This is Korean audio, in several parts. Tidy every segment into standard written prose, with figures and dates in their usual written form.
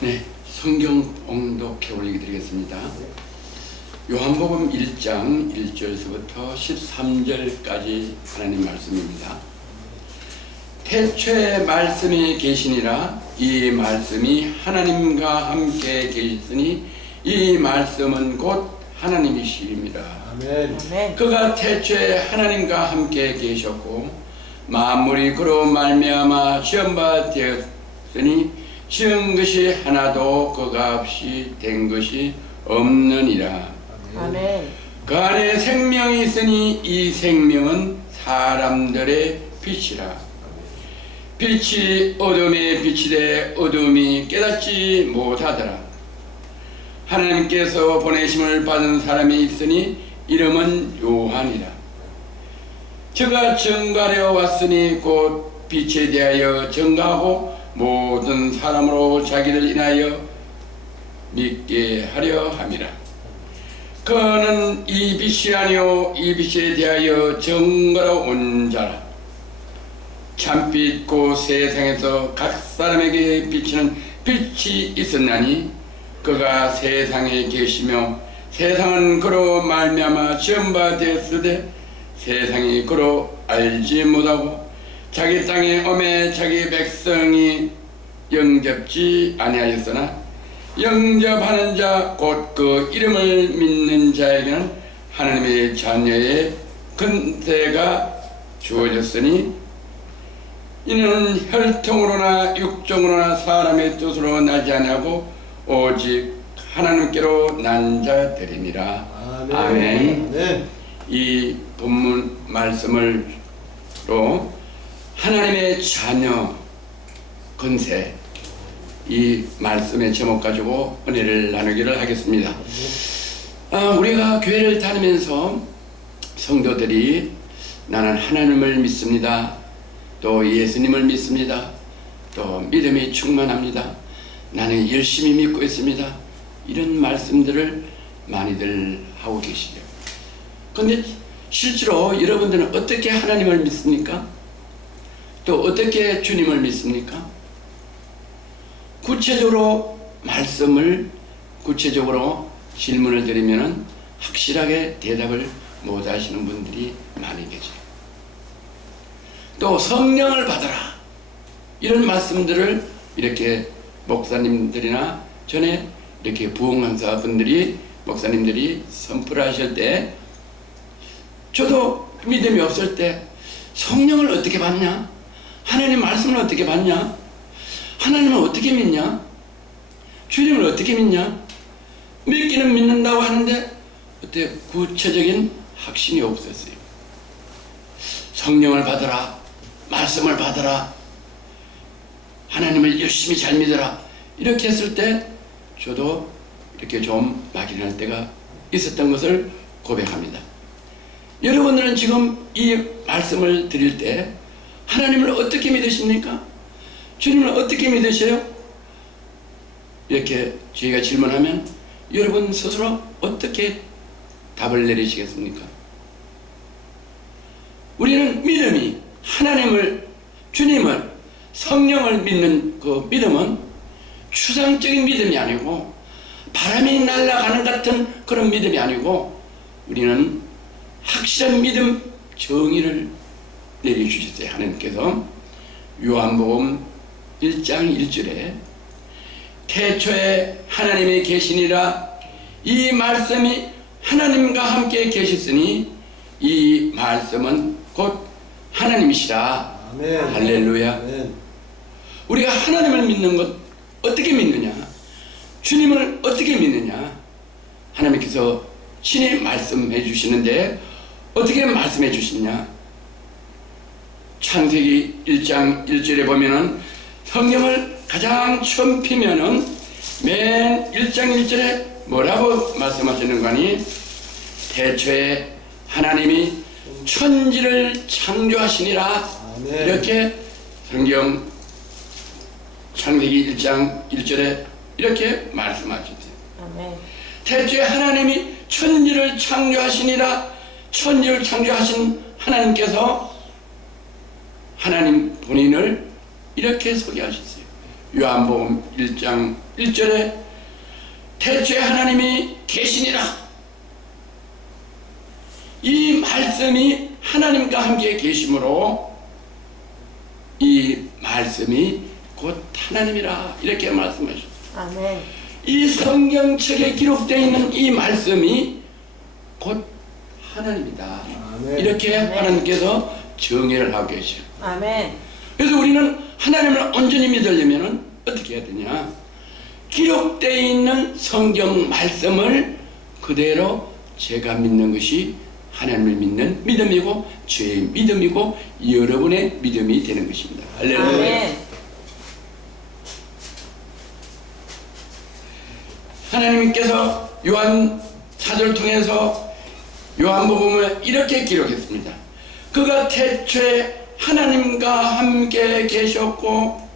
네, 성경 봉독해 올리게 드리겠습니다. 요한복음 1장 1절에서부터 13절까지 하나님 말씀입니다. 태초에 말씀이 계시니라. 이 말씀이 하나님과 함께 계시니 이 말씀은 곧 하나님이시입니다. 아멘. 그가 태초에 하나님과 함께 계셨고 만물이 그로 말미암아 지은 바 되었으니 지은 것이 하나도 그가 없이 된 것이 없느니라. 아멘. 그 안에 생명이 있으니 이 생명은 사람들의 빛이라. 빛이 어둠에 비치되 어둠이 깨닫지 못하더라. 하나님께서 보내심을 받은 사람이 있으니 이름은 요한이라. 저가 증가하려 왔으니 곧 빛에 대하여 증가하고 모든 사람으로 자기를 인하여 믿게 하려 함이라. 그는 이 빛이 아니요 이 빛에 대하여 증거로 온 자라. 참빛 곧 세상에서 각 사람에게 비치는 빛이 있었나니 그가 세상에 계시며 세상은 그로 말미암아 지은 바 되었으되 세상이 그로 알지 못하고 자기 땅에 오매 자기 백성이 영접지 아니하였으나 영접하는 자 곧 그 이름을 믿는 자에게는 하나님의 자녀의 권세가 주어졌으니 이는 혈통으로나 육정으로나 사람의 뜻으로 나지 아니하고 오직 하나님께로 난 자들이니라. 아멘. 아멘. 이 본문 말씀으로 하나님의 자녀 권세, 이 말씀의 제목 가지고 은혜를 나누기를 하겠습니다. 우리가 교회를 다니면서 성도들이 나는 하나님을 믿습니다, 또 예수님을 믿습니다, 또 믿음이 충만합니다, 나는 열심히 믿고 있습니다, 이런 말씀들을 많이들 하고 계시죠. 그런데 실제로 여러분들은 어떻게 하나님을 믿습니까? 또 어떻게 주님을 믿습니까? 구체적으로 말씀을 구체적으로 질문을 드리면 확실하게 대답을 못 하시는 분들이 많이 계세요. 또 성령을 받아라, 이런 말씀들을 이렇게 목사님들이나 전에 이렇게 부흥강사 분들이 목사님들이 선포를 하실 때 저도 믿음이 없을 때 성령을 어떻게 받냐? 하나님 말씀을 어떻게 받냐? 하나님을 어떻게 믿냐? 주님을 어떻게 믿냐? 믿기는 믿는다고 하는데 어때 구체적인 확신이 없었어요. 성령을 받아라, 말씀을 받아라, 하나님을 열심히 잘 믿어라, 이렇게 했을 때 저도 이렇게 좀 막연할 때가 있었던 것을 고백합니다. 여러분들은 지금 이 말씀을 드릴 때 하나님을 어떻게 믿으십니까? 주님을 어떻게 믿으세요? 이렇게 저희가 질문하면 여러분 스스로 어떻게 답을 내리시겠습니까? 우리는 믿음이 하나님을, 주님을, 성령을 믿는 그 믿음은 추상적인 믿음이 아니고 바람이 날아가는 같은 그런 믿음이 아니고 우리는 확실한 믿음 정의를 내려주셨어요. 하나님께서 요한복음 1장 1절에 태초에 하나님이 계시니라. 이 말씀이 하나님과 함께 계셨으니 이 말씀은 곧 하나님이시라. 아멘. 할렐루야. 아멘. 우리가 하나님을 믿는 것 어떻게 믿느냐? 주님을 어떻게 믿느냐? 하나님께서 친히 말씀해 주시는데 어떻게 말씀해 주시냐? 창세기 1장 1절에 보면은 성경을 가장 처음 피면은 맨 1장 1절에 뭐라고 말씀하시는 거니? 태초에 하나님이 천지를 창조하시니라. 아멘. 이렇게 성경 창세기 1장 1절에 이렇게 말씀하셨어요. 아멘. 태초에 하나님이 천지를 창조하시니라. 천지를 창조하신 하나님께서 하나님 본인을 이렇게 소개하셨어요. 요한복음 1장 1절에 태초에 하나님이 계시니라. 이 말씀이 하나님과 함께 계심으로 이 말씀이 곧 하나님이라 이렇게 말씀하셨습니다. 아멘. 이 성경책에 기록되어 있는 이 말씀이 곧 하나님이다. 아멘. 이렇게 아멘. 하나님께서 정의를 하고 계셔요. 아멘. 그래서 우리는 하나님을 온전히 믿으려면 어떻게 해야 되냐? 기록되어 있는 성경 말씀을 그대로 제가 믿는 것이 하나님을 믿는 믿음이고 저의 믿음이고 여러분의 믿음이 되는 것입니다. 할렐루야. 아멘. 하나님께서 요한 사도를 통해서 요한복음을 이렇게 기록했습니다. 그가 태초에 하나님과 함께 계셨고,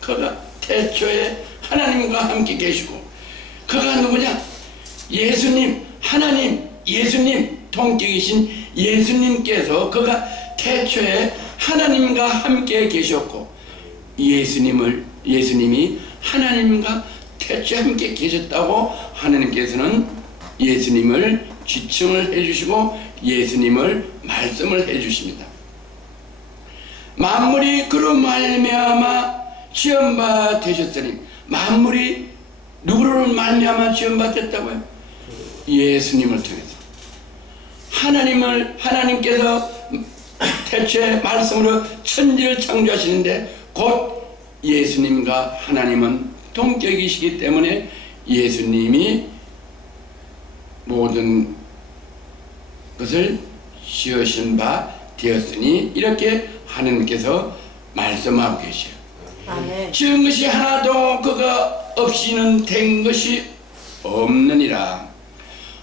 그가 태초에 하나님과 함께 계시고, 그가 누구냐? 예수님, 하나님, 예수님, 동격이신 예수님께서 그가 태초에 하나님과 함께 계셨고, 예수님이 하나님과 태초에 함께 계셨다고 하나님께서는 예수님을 지칭을 해주시고 예수님을 말씀을 해주십니다. 만물이 그로 말미암아 지음바 되셨으니, 만물이 누구를 말미암아 지음바 됐다고요? 예수님을 통해서. 하나님께서 태초에 말씀으로 천지를 창조하시는데 곧 예수님과 하나님은 동격이시기 때문에 예수님이 모든 것을 지으신 바 되었으니 이렇게 하나님께서 말씀하고 계셔요. 아멘. 지은 것이 하나도 그가 없이는 된 것이 없느니라.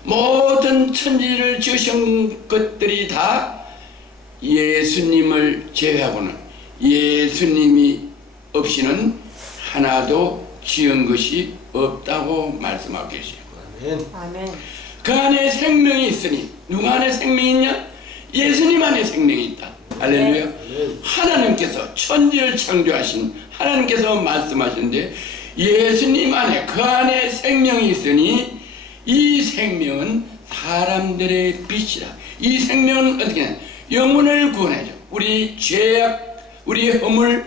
모든 천지를 지으신 것들이 다 예수님을 제외하고는, 예수님이 없이는 하나도 지은 것이 없다고 말씀하고 계세요. 아멘. 아멘. 그 안에 생명이 있으니, 누가 안에 생명이 있냐? 예수님 안에 생명이 있다. 할렐루야. 아멘. 하나님께서 천지를 창조하신 하나님께서 말씀하시는데 예수님 안에, 그 안에 생명이 있으니 이 생명은 사람들의 빛이라. 이 생명은 어떻게 하냐? 영혼을 구원해줘. 우리 죄악, 우리 허물,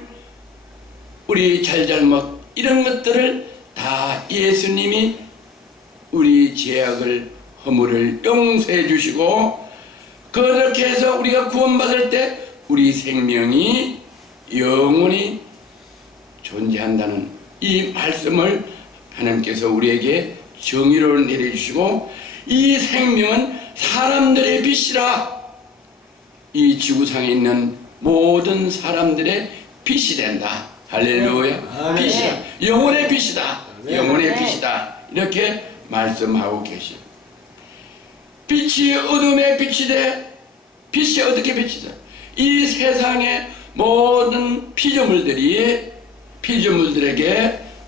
우리 잘잘못 이런 것들을 다 예수님이 우리 죄악을, 허물을 용서해 주시고, 그렇게 해서 우리가 구원받을 때 우리 생명이 영원히 존재한다는 이 말씀을 하나님께서 우리에게 정의를 내려주시고, 이 생명은 사람들의 빛이라. 이 지구상에 있는 모든 사람들의 빛이 된다. 할렐루야. 아멘. 빛이다. 영혼의 빛이다. 아멘. 영혼의 아멘. 빛이다. 이렇게 말씀하고 계시오. 빛이 어둠의 빛이 돼. 빛이 어떻게 빛이 돼? 이 세상의 모든 피조물들에게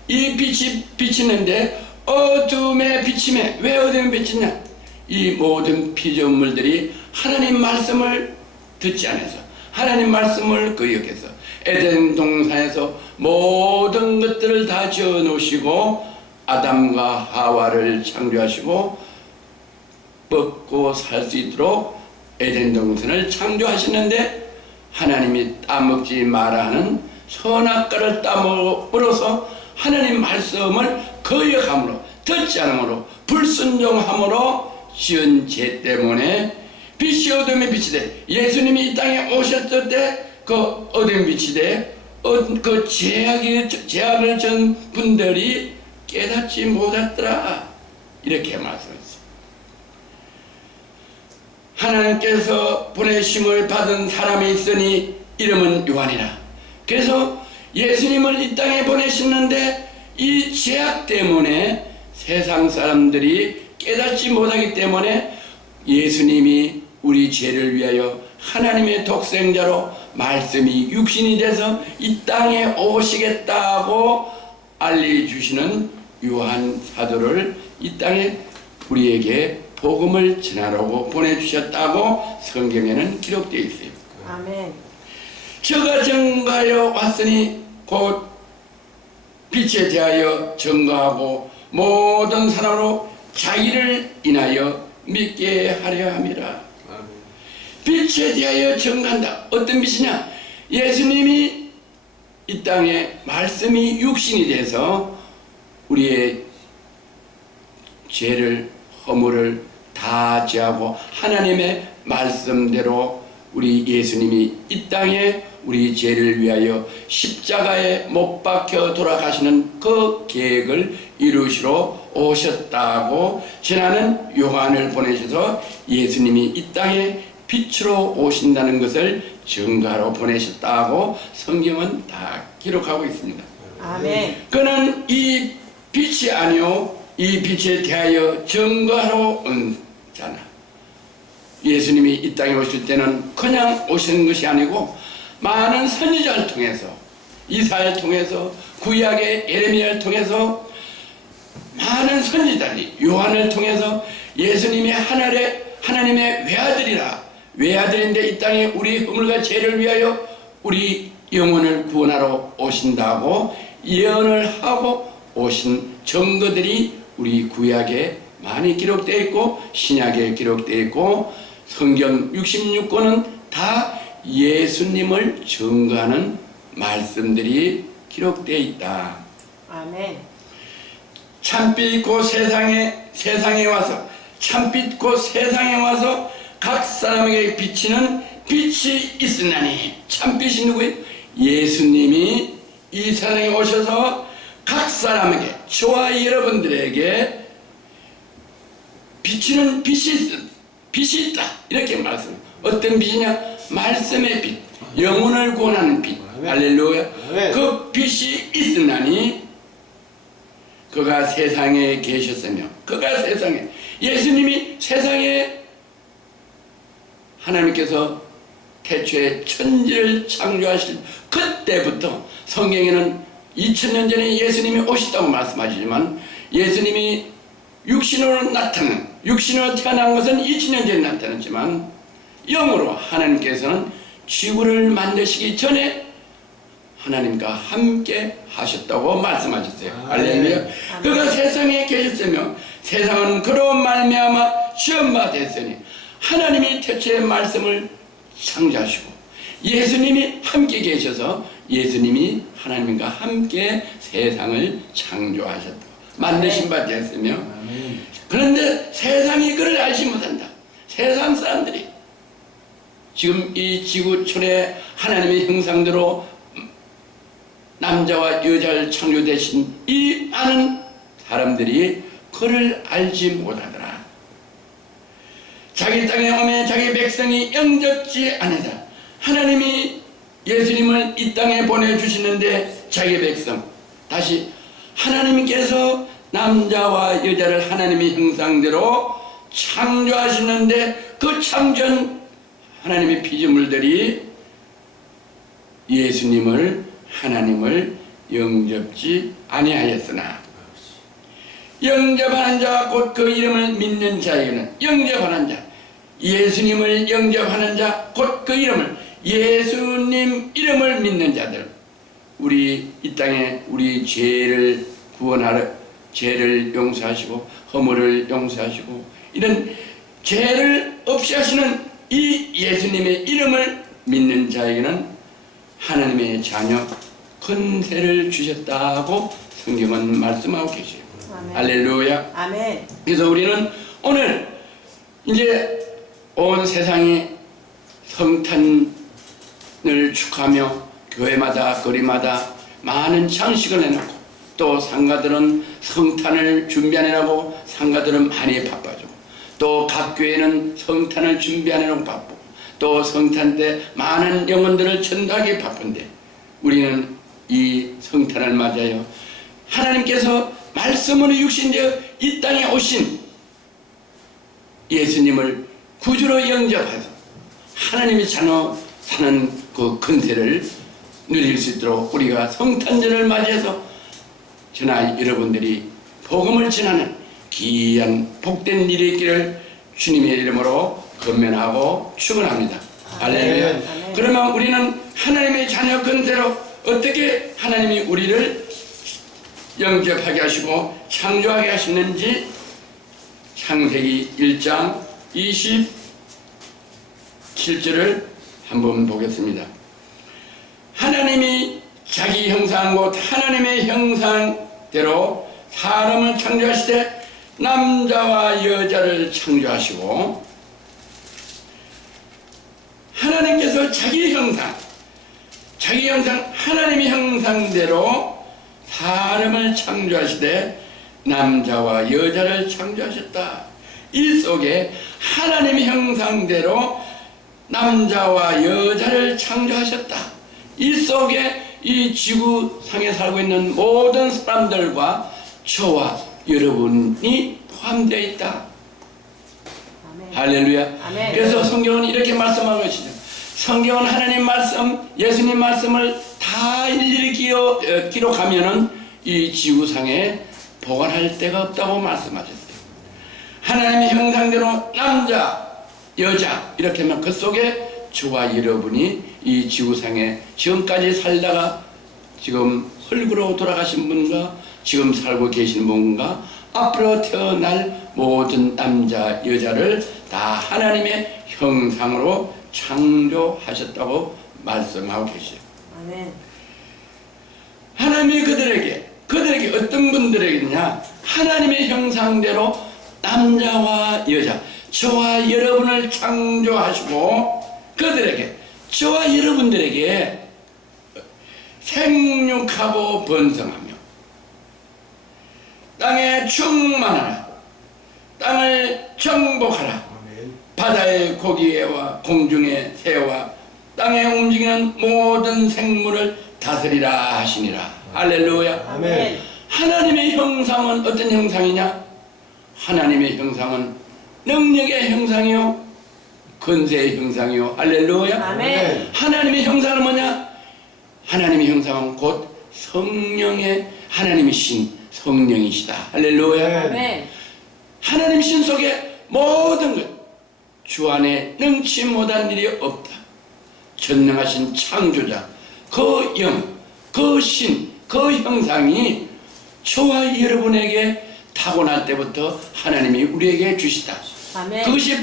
이 빛이 비치는데 어둠의 비침에, 왜 어둠의 비치냐? 이 모든 피조물들이 하나님 말씀을 듣지 않아서, 하나님 말씀을 거역해서 에덴 동산에서 모든 것들을 다 지어 놓으시고 아담과 하와를 창조하시고 먹고 살 수 있도록 에덴 동산을 창조하시는데, 하나님이 따먹지 마라 하는 선악과를 따먹으로써 하나님 말씀을 거역함으로, 듣지 않음으로, 불순종함으로 지은 죄 때문에 빛이 어둠의 빛이 돼. 예수님이 이 땅에 오셨을 때 그 어둠의 빛이 돼. 그 죄악을 전 분들이 깨닫지 못했더라. 이렇게 말씀했어요. 하나님께서 보내심을 받은 사람이 있으니 이름은 요한이라. 그래서 예수님을 이 땅에 보내셨는데 이 죄악 때문에 세상 사람들이 깨닫지 못하기 때문에 예수님이 우리 죄를 위하여 하나님의 독생자로 말씀이 육신이 돼서 이 땅에 오시겠다고 알려주시는 요한 사도를 이 땅에 우리에게 복음을 전하라고 보내주셨다고 성경에는 기록되어 있어요. 아멘. 저가 전가하여 왔으니 곧 빛에 대하여 증거하고 모든 사람으로 자기를 인하여 믿게 하려 함이라. 빛에 대하여 증거한다. 어떤 빛이냐? 예수님이 이 땅에 말씀이 육신이 돼서 우리의 죄를 허물을 다 제하고 하나님의 말씀대로 우리 예수님이 이 땅에 우리 죄를 위하여 십자가에 못 박혀 돌아가시는 그 계획을 이루시러 오셨다고 전하는 요한을 보내셔서 예수님이 이 땅에 빛으로 오신다는 것을 증거하러 보내셨다고 성경은 다 기록하고 있습니다. 아멘. 그는 이 빛이 아니요 이 빛에 대하여 증거하러 온 자나. 예수님이 이 땅에 오실 때는 그냥 오시는 것이 아니고 많은 선지자를 통해서 이사야를 통해서 구약의 예레미야를 통해서 많은 선지자들이 요한을 통해서 예수님이 하나님의 외아들이라 외아들인데 이 땅에 우리 허물과 죄를 위하여 우리 영혼을 구원하러 오신다고 예언을 하고 오신 증거들이 우리 구약에 많이 기록되어 있고 신약에 기록되어 있고 성경 66권은 다 예수님을 증거하는 말씀들이 기록되어 있다. 아멘. 참빛 곧 세상에 와서 참빛 곧 세상에 와서 각 사람에게 비치는 빛이 있으나니. 참빛이 누구예요? 예수님이 이 세상에 오셔서 각 사람에게 저와 여러분들에게 비치는 빛이 있다 이렇게 말씀해요. 어떤 빛이냐? 말씀의 빛, 영혼을 구원하는 빛. 할렐루야. 그 빛이 있으나니 그가 세상에 계셨으며 그가 세상에 예수님이 세상에 하나님께서 태초에 천지를 창조하실 그때부터 성경에는 2000년 전에 예수님이 오셨다고 말씀하시지만 예수님이 육신으로 태어난 것은 2000년 전에 나타났지만 영으로 하나님께서는 지구를 만드시기 전에 하나님과 함께 하셨다고 말씀하셨어요. 할렐루야. 그가 세상에 계셨으며 세상은 그로 말미암아 지음바 됐으니 하나님이 태초의 말씀을 창조하시고 예수님이 함께 계셔서 예수님이 하나님과 함께 세상을 창조하셨다. 만드신 바 됐으며 그런데 세상이 그를 알지 못한다. 세상 사람들이 지금 이 지구촌에 하나님의 형상대로 남자와 여자를 창조되신 이 많은 사람들이 그를 알지 못하더라. 자기 땅에 오면 자기 백성이 영접지 않으다. 하나님이 예수님을 이 땅에 보내주시는데 자기 백성 다시 하나님께서 남자와 여자를 하나님의 형상대로 창조하시는데 그 창조한 하나님의 피조물들이 예수님을 하나님을 영접지 아니하였으나 영접하는 자 곧 그 이름을 믿는 자에게는 영접하는 자 예수님을 영접하는 자 곧 그 이름을 예수님 이름을 믿는 자들 우리 이 땅에 우리 죄를 구원하러 죄를 용서하시고 허물을 용서하시고 이런 죄를 없이 하시는 이 예수님의 이름을 믿는 자에게는 하나님의 자녀 권세를 주셨다고 성경은 말씀하고 계세요. 아멘. 할렐루야. 아멘. 그래서 우리는 오늘 이제 온 세상이 성탄을 축하하며 교회마다 거리마다 많은 장식을 해놓고 또 상가들은 성탄을 준비하느라고 상가들은 많이 바빠지고 또 각 교회는 성탄을 준비하느라고 바쁘고 또 성탄 때 많은 영혼들을 전도하기 바쁜데 우리는 이 성탄을 맞아요. 하나님께서 말씀으로 육신되어 이 땅에 오신 예수님을 구주로 영접해서 하나님의 자녀 사는 그 권세를 누릴 수 있도록 우리가 성탄절을 맞이해서 저나 여러분들이 복음을 전하는 귀한 복된 일이 있기를 주님의 이름으로 권면하고 축원합니다. 할렐루야. 그러면 우리는 하나님의 자녀 권세로 어떻게 하나님이 우리를 영접하게 하시고 창조하게 하시는지 창세기 1장 27절을 한번 보겠습니다. 하나님이 자기 형상 곧 하나님의 형상대로 사람을 창조하시되 남자와 여자를 창조하시고, 하나님께서 자기 형상 하나님의 형상대로 사람을 창조하시되 남자와 여자를 창조하셨다. 이 속에 하나님의 형상대로 남자와 여자를 창조하셨다. 이 속에 이 지구상에 살고 있는 모든 사람들과 저와 여러분이 포함되어 있다. 아멘. 할렐루야. 아멘. 그래서 성경은 이렇게 말씀하고 계시죠. 성경은 하나님 말씀, 예수님 말씀을 다 일일이 기록하면은 이 지구상에 보관할 데가 없다고 말씀하셨어요. 하나님의 형상대로 남자, 여자 이렇게 하면 그 속에 저와 여러분이 이 지구상에 지금까지 살다가 지금 흙으로 돌아가신 분과 지금 살고 계신 분과 앞으로 태어날 모든 남자, 여자를 다 하나님의 형상으로 창조하셨다고 말씀하고 계세요. 아멘. 하나님이 그들에게 어떤 분들에게냐, 하나님의 형상대로 남자와 여자, 저와 여러분을 창조하시고 그들에게, 저와 여러분들에게 생육하고 번성하며 땅에 충만하라, 땅을 정복하라, 바다의 고기와 공중의 새와 땅에 움직이는 모든 생물을 다스리라 하시니라. 할렐루야. 아멘. 하나님의 형상은 어떤 형상이냐? 하나님의 형상은 능력의 형상이요, 권세의 형상이요. 할렐루야. 아멘. 하나님의 형상은 뭐냐? 하나님의 형상은 곧 성령의, 하나님이신 성령이시다. 할렐루야. 아멘. 하나님 신 속에 모든 것, 주 안에 능치 못한 일이 없다. 전능하신 창조자, 그 영, 그 신, 그 형상이 저와 여러분에게 타고날 때부터 하나님이 우리에게 주시다. 아멘. 그것이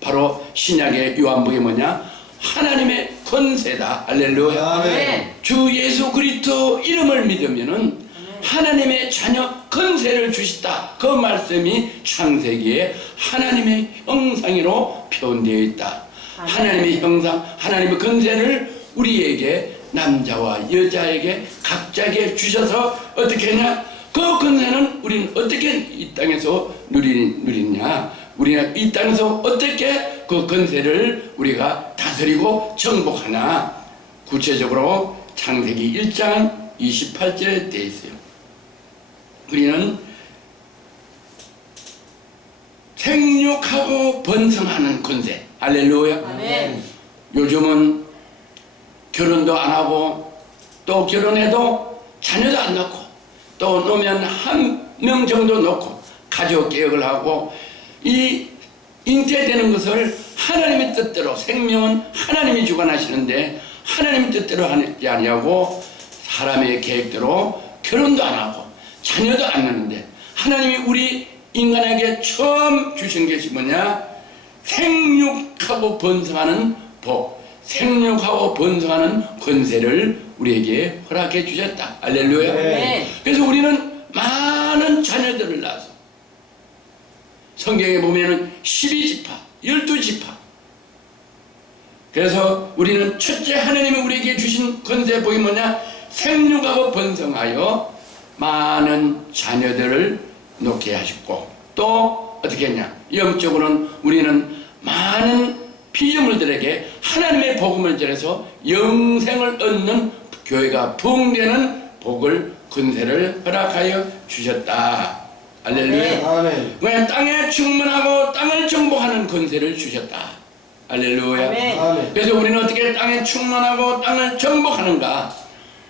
바로 신약의 요한복음이 뭐냐? 하나님의 권세다. 할렐루야. 아멘. 주 예수 그리스도 이름을 믿으면은 하나님의 자녀 권세를 주시다. 그 말씀이 창세기에 하나님의 형상으로 표현되어 있다. 아멘. 하나님의 형상, 하나님의 권세를 우리에게, 남자와 여자에게 각자에게 주셔서 어떻게 했냐? 그 권세는 우리는 어떻게 이 땅에서 누리냐? 우리는 이 땅에서 어떻게 그 권세를 우리가 다스리고 정복하나? 구체적으로 창세기 1장 28절에 되어 있어요. 우리는 생육하고 번성하는 권세. 할렐루야. 아멘. 요즘은 결혼도 안 하고, 또 결혼해도 자녀도 안 낳고, 또 놓으면 한 명 정도 놓고 가족 계획을 하고, 이 잉태되는 것을 하나님의 뜻대로, 생명은 하나님이 주관하시는데 하나님의 뜻대로 하지 아니하고 사람의 계획대로 결혼도 안 하고 자녀도 안 낳는데, 하나님이 우리 인간에게 처음 주신 것이 뭐냐? 생육하고 번성하는 복, 생육하고 번성하는 권세를 우리에게 허락해 주셨다. 할렐루야. 네. 그래서 우리는 많은 자녀들을 낳아서, 성경에 보면은 12지파, 12지파. 그래서 우리는 첫째 하나님이 우리에게 주신 권세 복이 뭐냐? 생육하고 번성하여 많은 자녀들을 놓게 하셨고, 또 어떻게 했냐? 영적으로는 우리는 많은 피조물들에게 하나님의 복음을 전해서 영생을 얻는 교회가 부흥되는 복을, 권세를 허락하여 주셨다. 할렐루야. 아멘. 왜? 땅에 충만하고 땅을 정복하는 권세를 주셨다. 할렐루야. 아멘. 아멘. 그래서 우리는 어떻게 땅에 충만하고 땅을 정복하는가?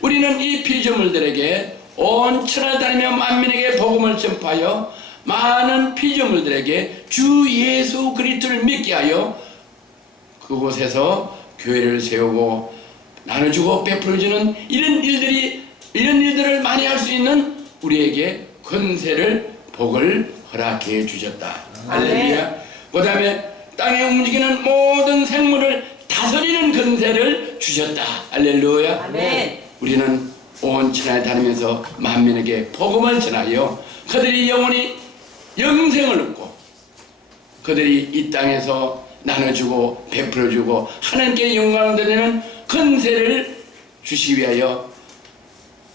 우리는 이 피조물들에게 온 천하를 다니며 만민에게 복음을 전파하여 많은 피조물들에게 주 예수 그리스도를 믿게 하여 그곳에서 교회를 세우고 나눠주고 베풀어주는 이런 일들을 많이 할 수 있는 우리에게 권세를 복을 허락해 주셨다. 아멘. 할렐루야. 그 다음에 땅에 움직이는 모든 생물을 다스리는 권세를 주셨다. 할렐루야. 아멘. 우리는 온 천하에 다니면서 만민에게 복음을 전하여 그들이 영원히 영생을 얻고 그들이 이 땅에서 나눠주고 베풀어주고 하나님께 영광을 드리는 권세를 주시기 위하여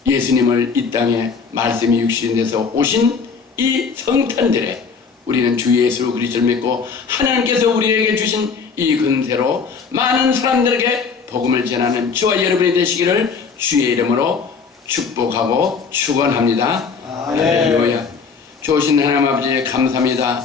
예수님을 이 땅에 말씀이 육신돼서 오신 이 성탄절에 우리는 주 예수 그리스도를 믿고 하나님께서 우리에게 주신 이 권세로 많은 사람들에게 복음을 전하는 저와 여러분이 되시기를 주의 이름으로 축복하고 축원합니다. 할렐루야. 좋으신 하나님 아버지 감사합니다.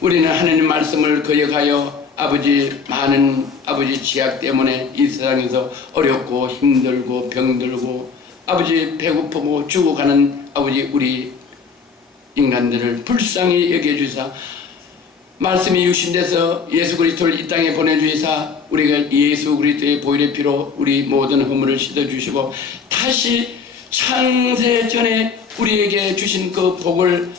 우리는 하나님 말씀을 거역하여 아버지 많은 아버지 지약 때문에 이 세상에서 어렵고 힘들고 병들고 아버지 배고프고 죽어가는 아버지 우리 인간들을 불쌍히 여겨주사 말씀이 유신돼서 예수 그리스도를 이 땅에 보내주시사 우리가 예수 그리스도의 보혈의 피로 우리 모든 허물을 씻어주시고 다시 창세 전에 우리에게 주신 그 복을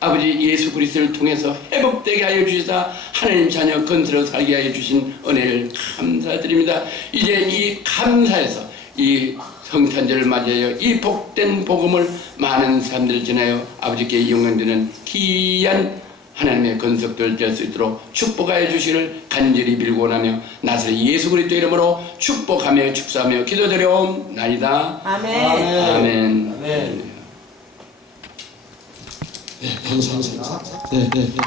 아버지 예수 그리스도를 통해서 회복되게 하여 주시사 하나님 자녀 건설로 살게 하여 주신 은혜를 감사드립니다. 이제 이 감사에서 이 성탄절을 맞이하여 이 복된 복음을 많은 사람들을 전하여 아버지께 영광되는 귀한 하나님의 건석들 될 수 있도록 축복하여 주시기를 간절히 빌고 원하며 나사렛 예수 그리스도 이름으로 축복하며 축사하며 기도드려옵나이다. 아멘. 아멘. 네, 감사합니다. 네, 네, 네.